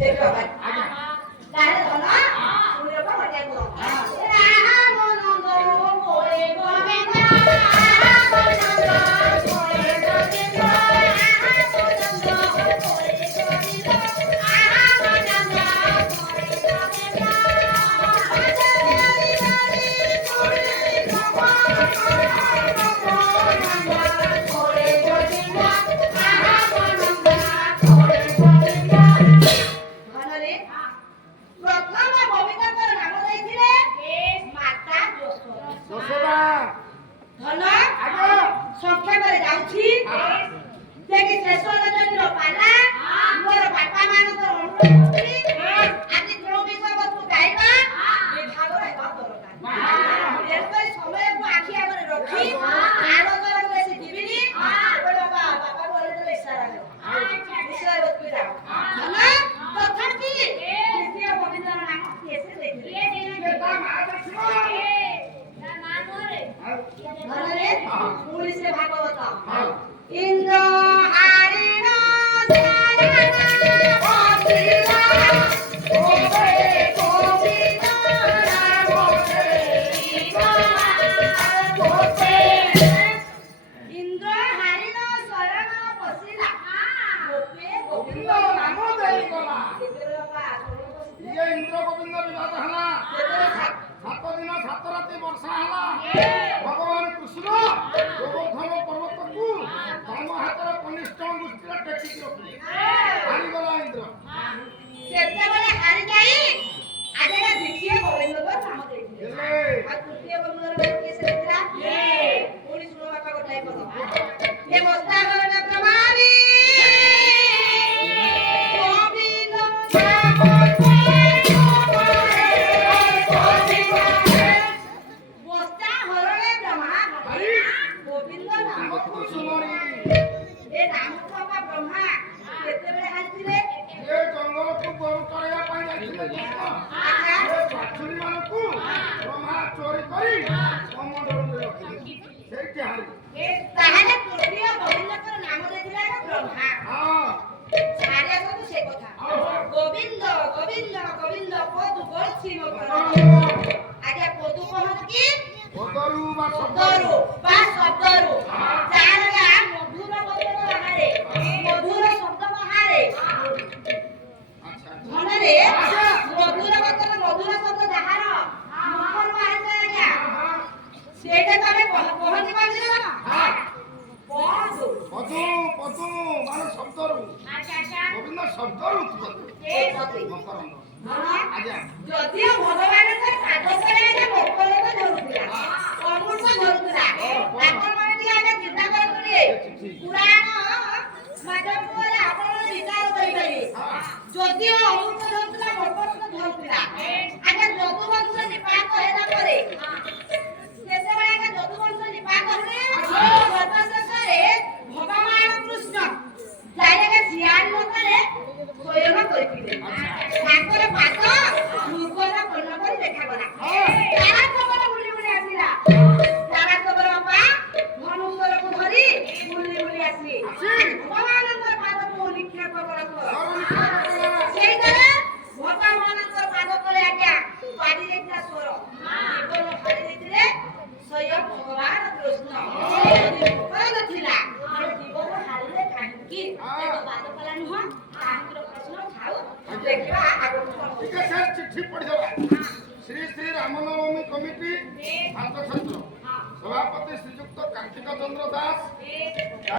देखो भाई काहे धन सुनियो को हटाई को आहा मनंद मोरे गोविंद आहा मनंद मोरे गोविंद आहा मनंद मोरे गोविंद आहा मनंद मोरे गोविंद हरि हरि मोरे भगवान मोरे गोविंद आहा मनंद मोरे गोविंद धनरे प्रथम गोविंदଙ୍କର ନାମ ଦେଇଥିଲେ ମାତା ଯଶୋଦା। ଧନ ସଂକ୍ଷେପରେ ଯାଉଛି ଯେ କି ଶେଷ ରଜନୀର ପାଲା ମୋର ବାପା ମାନଙ୍କର ଅନୁରୋଧ କରି ଆଜି ଯେଉଁ ବିଷୟବସ୍ତୁ ଗାଇବା ବିଭାଗର ହେବା ଦରକାର। ଏପରି ସମୟକୁ ଆଖି ଆଗରେ ରଖି ଆଲୋଚନାକୁ ବେଶୀ ଯିବିନି ବାପା ବୋଲିଦେଲେ ଇସାରା ବିଷୟବସ୍ତୁ ଯାଅ। ଧନ ତଥାପି ଦ୍ୱିତୀୟ ଗୋବିନ୍ଦର ନାମ କିଏ ସେ ଦେଇଥିଲେ? ଧନରେ ପୁଣି ସେ ଭାଗବତ ଇନ୍ଦ୍ର ହାରିଣ ଇନ୍ଦ୍ର ହାରିଣ ଶରଣ ପଶିଲା ଗୋବିନ୍ଦ ନାମ ଦେଇଗଲା। ये इंद्र गोविंद विवाद हला 7 दिन 7 राति वर्षा हला भगवान कृष्ण गोवर्धन पर्वत को धर्म हातर कनिष्ठ दृष्टि टेकी रखले हारी गला इंद्र ସେତେବେଳେ ହାରି ଯାଇ ଆଜି ଦ୍ୱିତୀୟ ଗୋବିନ୍ଦଙ୍କର ନାମ ଦେଇଥିଲେ। ହେଲେ ଆଉ ତୃତୀୟ ଗୋବିନ୍ଦର ନାମ କିଏ ସେ ଦେଇଥିଲା? ପୁଣି ଶୁଣ ବାପା ଗୋଟାଏ ପଦ ଏ ବସ୍ତା ହରଣ ପ୍ରଭାବୀ ଗୋବିନ୍ଦ ବସ୍ତା ହରଣେ ବ୍ରହ୍ମା ଗୋବିନ୍ଦ ନାମ सुमरी ଏ ନାମକୁ ବାପା ବ୍ରହ୍ମା କେତେବେଳେ ହାରିଥିଲେ? ये जंगल को गोरु चढ़ाया पाई जाइथिले कृष्ण ଆଚ୍ଛା ये बाछुरी मानकू ब्रह्मा चोरी करी कमंडल रे रखिले सेठी हारी ତାହେଲେ ତୃତୀୟ ଗୋବିନ୍ଦଙ୍କର ନାମ ଦେଇଥିଲା ବ୍ରହ୍ମା। हां ଛାଡ଼ିଆ ସବୁ ସେ କଥା ଗୋବିନ୍ଦ ଗୋବିନ୍ଦ ଗୋବିନ୍ଦ ପଦୁ ବଳଛି ମକର ଆଜ୍ଞା ପଦୁ କହନ୍ତି କି ओदरू बा ଶବ୍ଦରୁ ବା ଶବ୍ଦରୁ ଯାହାର ମଧୁର ବଚନ ବାହାରେ ମଧୁର ଶବ୍ଦ ବାହାରେ अच्छा ଧନରେ ମଧୁର ବଚନ ମଧୁର ଶବ୍ଦ ଯାହାର ମୁଖରୁ ବାହାରିଥାଏ ଆଜ୍ଞା ସେଇଟା ତମେ କହନ୍ତି କହନ୍ତି ନା हां ପଦୁ पदू पदू मान शब्दरू गोविंद शब्दरू ଏ ପଦୁ मकरंद ଧନ आज्ञा ଯଦିଓ ଭଗବାନଙ୍କ ପାଦତଳେ ଆଜ୍ଞା ମକରକୁ ଧରୁଥିଲା ଅମୃତ ଧରୁଥିଲା ଆପଣମାନେ ଟିକେ ଆଜ୍ଞା ଚିନ୍ତା କରନ୍ତୁ ପୁରାଣ ମାଧ୍ୟମରେ ଆପଣ ବିଚାର କରିପାରିବେ ଯଦିଓ ଅମୃତ ଧରୁଥିଲା ମକରକୁ ଧରୁଥିଲା ଆଜ୍ଞା ଯଦୁବଂଶ ନିପାତ ହେଲା ପରେ ସେତେବେଳେ ଆଜ୍ଞା ଯଦୁବଂଶ ନିପାତ ହେଲେ ସର୍ବଶେଷରେ ଭଗବାନ କୃଷ୍ଣ ଯାଇ ଆଜ୍ଞା ଶିଆଳି ଲୋକରେ ସ୍ୱୟଂ କରିଥିଲେ ତାଙ୍କର ପାଦ ମୃଗର କର୍ଣ୍ଣ କରି ଦେଖାଗଲା ତାରା ଖବର ବୁଲି ବୁଲି ଆସିଲା ତାରା ଖବର ବାପା ଧନୁଷରକୁ ଧରି ବୁଲି ବୁଲି ଆସିଲେ ଭଗବାନଙ୍କର ପାଦକୁ ନିକ୍ଷେପ କର ସେଇଠାରେ ଭଗବାନଙ୍କର ପାଦ ତଳେ ଆଜ୍ଞା ବାଜି ଯାଇଥିଲା ସ୍ୱର ଜୀବନ ହାରି ଦେଇଥିଲେ ସ୍ୱୟଂ ଭଗବାନ କୃଷ୍ଣ ଯଦି ମକର ନଥିଲା ଜୀବନ ହାରିଲେ କାହିଁକି ବାଦ କଲା ନୁହଁ କାହିଁକିର ପ୍ରଶ୍ନ ଥାଉ ଦେଖିବା ଆଗକୁ ठीक है सर चिट्ठी पढ़ दवा श्री श्री रामनवमी कमिटी छात्र छात्र सभापति श्रीयुक्त कार्तिक चंद्र दास